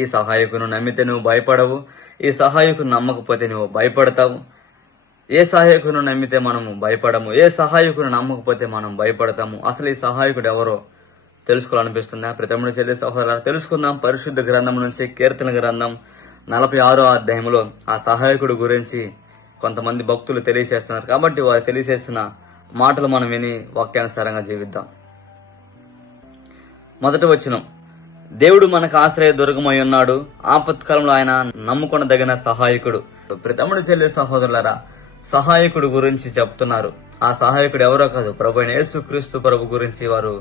ఈ సహాయకుని నమ్మితే నువ్వు భయపడవు, ఈ సహాయకుని నమ్మకపోతే నువ్వు భయపడతావు. ఏ సహాయకుని నమ్మితే మనము భయపడము, ఏ సహాయకుని నమ్మకపోతే మనం భయపడతాము. అసలు ఈ సహాయకుడు ఎవరో తెలుసుకోవాలనిపిస్తుందా? ప్రతిముడు చెల్లి సహోదరులారా, తెలుసుకుందాం. పరిశుద్ధ గ్రంథం నుంచి కీర్తన గ్రంథం 46వ అధ్యాయంలో ఆ సహాయకుడు గురించి కొంతమంది భక్తులు తెలియజేస్తున్నారు. కాబట్టి వారు తెలియజేసిన మాటలు మనం విని వాక్యానుసారంగా జీవిద్దాం. మొదటి వచనం, దేవుడు మనకు ఆశ్రయ దుర్గమై ఉన్నాడు, ఆపత్కాలంలో ఆయన నమ్ముకొనదగిన సహాయకుడు. ప్రతిముడు చెల్లి సహోదరులారా, సహాయకుడు గురించి చెప్తున్నారు. ఆ సహాయకుడు ఎవరో కాదు, ప్రభు అయిన యేసుక్రీస్తు ప్రభు గురించి వారు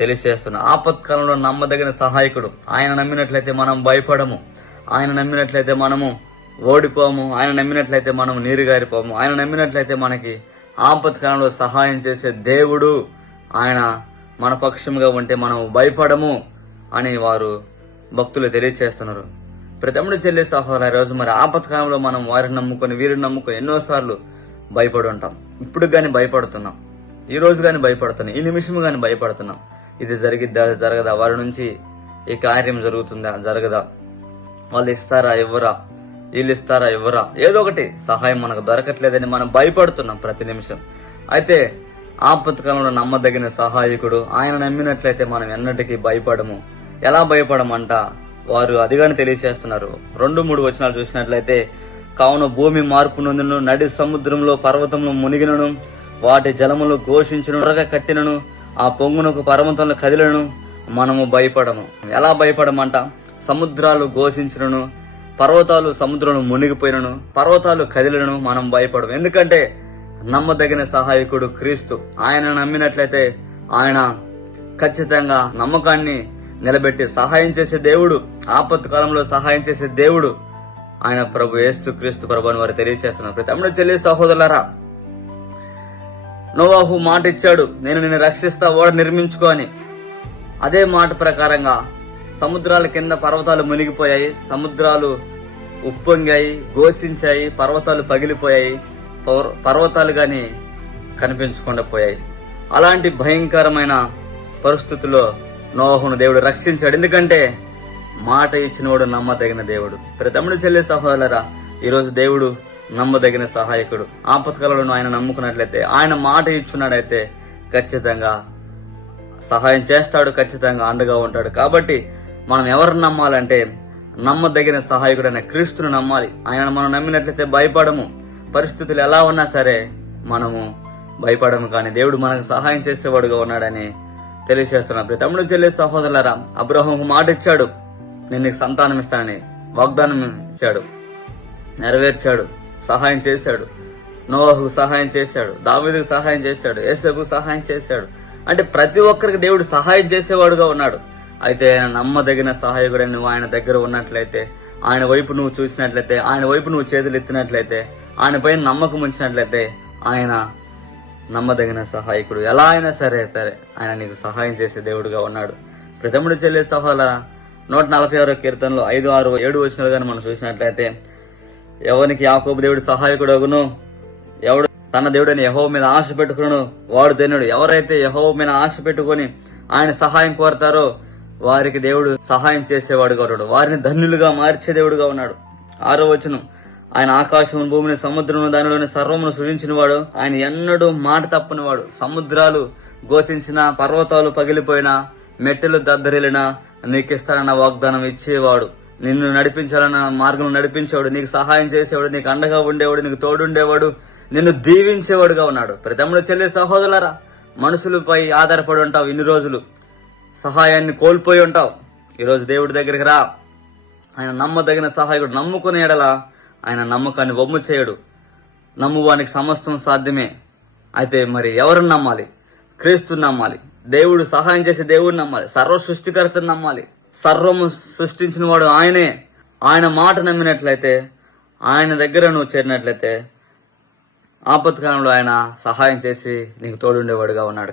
తెలియజేస్తున్నారు. ఆపత్కాలంలో నమ్మదగిన సహాయకుడు. ఆయన నమ్మినట్లయితే మనం భయపడము, ఆయన నమ్మినట్లయితే మనము ఓడిపోము, ఆయన నమ్మినట్లయితే మనం నీరుగారిపోము, ఆయన నమ్మినట్లయితే మనకి ఆపత్కాలంలో సహాయం చేసే దేవుడు ఆయన మన పక్షముగా ఉంటే మనం భయపడము అని వారు భక్తులు తెలియజేస్తున్నారు. ప్రతిముడు చెల్లి సహోదరు, రోజు మరి ఆపత్కాలంలో మనం వారిని నమ్ముకొని వీరిని నమ్ముకొని ఎన్నోసార్లు భయపడి ఉంటాం. ఇప్పుడు కానీ భయపడుతున్నాం, ఈ రోజు కానీ భయపడుతున్నాం, ఈ నిమిషం కానీ భయపడుతున్నాం. ఇది జరిగిద్దా జరగదా, వారి నుంచి ఈ కార్యం జరుగుతుందా జరగదా, వాళ్ళు ఇస్తారా ఇవ్వరా, వీళ్ళు ఇస్తారా ఇవ్వరా, ఏదో ఒకటి సహాయం మనకు దొరకట్లేదని మనం భయపడుతున్నాం ప్రతి నిమిషం. అయితే ఆపత్కాలంలో నమ్మదగిన సహాయకుడు, ఆయన నమ్మినట్లయితే మనం ఎన్నటికీ భయపడము. ఎలా భయపడమంట వారు అదిగాని తెలియజేస్తున్నారు. 2-3 వచనాలు చూసినట్లయితే, కావున భూమి మార్పు నొందును, నడి సముద్రంలో పర్వతములు మునిగినను, వాటి జలములు ఘోషించును, త్వరగా కట్టినను, ఆ పొంగునకు పర్వతంలో కదిలను, మనము భయపడము. ఎలా భయపడమంట? సముద్రాలు ఘోషించును, పర్వతాలు సముద్రంలో మునిగిపోయినను, పర్వతాలు కదిలను, మనం భయపడము. ఎందుకంటే నమ్మదగిన సహాయకుడు క్రీస్తు. ఆయన నమ్మినట్లయితే ఆయన ఖచ్చితంగా నమ్మకాన్ని నిలబెట్టి సహాయం చేసే దేవుడు, ఆపత్తు కాలంలో సహాయం చేసే దేవుడు ఆయన ప్రభు యేసుక్రీస్తు ప్రభు అని వారు తెలియజేస్తున్నారు. ప్రతిముడు చెల్లి సహోదరులారా, నోవాహు మాట ఇచ్చాడు, నేను నిన్ను రక్షిస్తా, ఓడ నిర్మించుకో అని. అదే మాట ప్రకారంగా సముద్రాల కింద పర్వతాలు మునిగిపోయాయి, సముద్రాలు ఉప్పొంగాయి, ఘోషించాయి, పర్వతాలు పగిలిపోయాయి, పర్వతాలు గాని కనిపించకుండా పోయాయి. అలాంటి భయంకరమైన పరిస్థితుల్లో నోవాహును దేవుడు రక్షించాడు. ఎందుకంటే మాట ఇచ్చినవాడు నమ్మదగిన దేవుడు. ప్రతిముడు చెల్లి సహోదరులారా, ఈరోజు దేవుడు నమ్మదగిన సహాయకుడు. ఆపత్కాలంలో ఆయన నమ్ముకున్నట్లయితే, ఆయన మాట ఇచ్చున్నాడైతే ఖచ్చితంగా సహాయం చేస్తాడు, ఖచ్చితంగా అండగా ఉంటాడు. కాబట్టి మనం ఎవరిని నమ్మాలంటే నమ్మదగిన సహాయకుడు అయిన క్రీస్తును నమ్మాలి. ఆయన మనం నమ్మినట్లయితే భయపడము. పరిస్థితులు ఎలా ఉన్నా సరే మనము భయపడము, కానీ దేవుడు మనకు సహాయం చేసేవాడుగా ఉన్నాడని తెలియజేస్తున్నాం. ప్రతిముడు చెల్లి సహోదరులారా, అబ్రహాముకు మాట ఇచ్చాడు, నేను నీకు సంతానం ఇస్తానని వాగ్దానం ఇచ్చాడు, నెరవేర్చాడు, సహాయం చేశాడు. నోవాహుకు సహాయం చేశాడు, దావీదుకు సహాయం చేశాడు, యేసేపుకు సహాయం చేశాడు. అంటే ప్రతి ఒక్కరికి దేవుడు సహాయం చేసేవాడుగా ఉన్నాడు. అయితే ఆయన నమ్మదగిన సహాయకుడని నువ్వు ఆయన దగ్గర ఉన్నట్లయితే, ఆయన వైపు నువ్వు చూసినట్లయితే, ఆయన వైపు నువ్వు చేతులు ఎత్తినట్లయితే, ఆయన పైన నమ్మకం ఉంచినట్లయితే ఆయన నమ్మదగిన సహాయకుడు. ఎలా అయినా సరే ఆయన నీకు సహాయం చేసే దేవుడుగా ఉన్నాడు. ప్రతిముడు చెల్లి సహోదరులారా, 146వ కీర్తనలో 5, 6, 7 వచనాలు కానీ మనం చూసినట్లయితే, ఎవరికి యాకోబు దేవుడు సహాయకుడు అగును, ఎవడు తన దేవుడని యెహోవా మీద ఆశ పెట్టుకును వాడు ధన్యుడు. ఎవరైతే యెహోవా మీద ఆశ పెట్టుకుని ఆయన సహాయం కోరతారో వారికి దేవుడు సహాయం చేసేవాడుగా ఉన్నాడు, వారిని ధన్యులుగా మార్చే దేవుడుగా ఉన్నాడు. 6వ వచనం, ఆయన ఆకాశం భూమిని సముద్రమును దానిలోని సర్వమును సృజించిన వాడు, ఆయన ఎన్నడూ మాట తప్పనివాడు. సముద్రాలు ఘోషించిన, పర్వతాలు పగిలిపోయినా, మెట్టెలు దద్దరిల్లినా నీకిస్తానన్న వాగ్దానం ఇచ్చేవాడు, నిన్ను నడిపించాలన్న మార్గం నడిపించేవాడు, నీకు సహాయం చేసేవాడు, నీకు అండగా ఉండేవాడు, నీకు తోడుండేవాడు, నిన్ను దీవించేవాడుగా ఉన్నాడు. ప్రతిముడు చెల్లి సహోదరులారా, మనుషులపై ఆధారపడి ఉంటావు, ఇన్ని రోజులు సహాయాన్ని కోల్పోయి ఉంటావు. ఈరోజు దేవుడి దగ్గరికి రా. ఆయన నమ్మదగిన సహాయకుడు. నమ్ముకునే ఎడల ఆయన నమ్మకాన్ని వమ్ము చేయడు. నమ్మువానికి సమస్తం సాధ్యమే. అయితే మరి ఎవరిని నమ్మాలి? క్రీస్తుని నమ్మాలి. దేవుడు సహాయం చేసే దేవుడిని నమ్మాలి. సర్వ సృష్టికర్తను నమ్మాలి. సర్వము సృష్టించిన వాడు ఆయనే. ఆయన మాట నమ్మినట్లయితే, ఆయన దగ్గర నువ్వు చేరినట్లయితే ఆపత్కాలంలో ఆయన సహాయం చేసి నీకు తోడుండేవాడుగా ఉన్నాడు.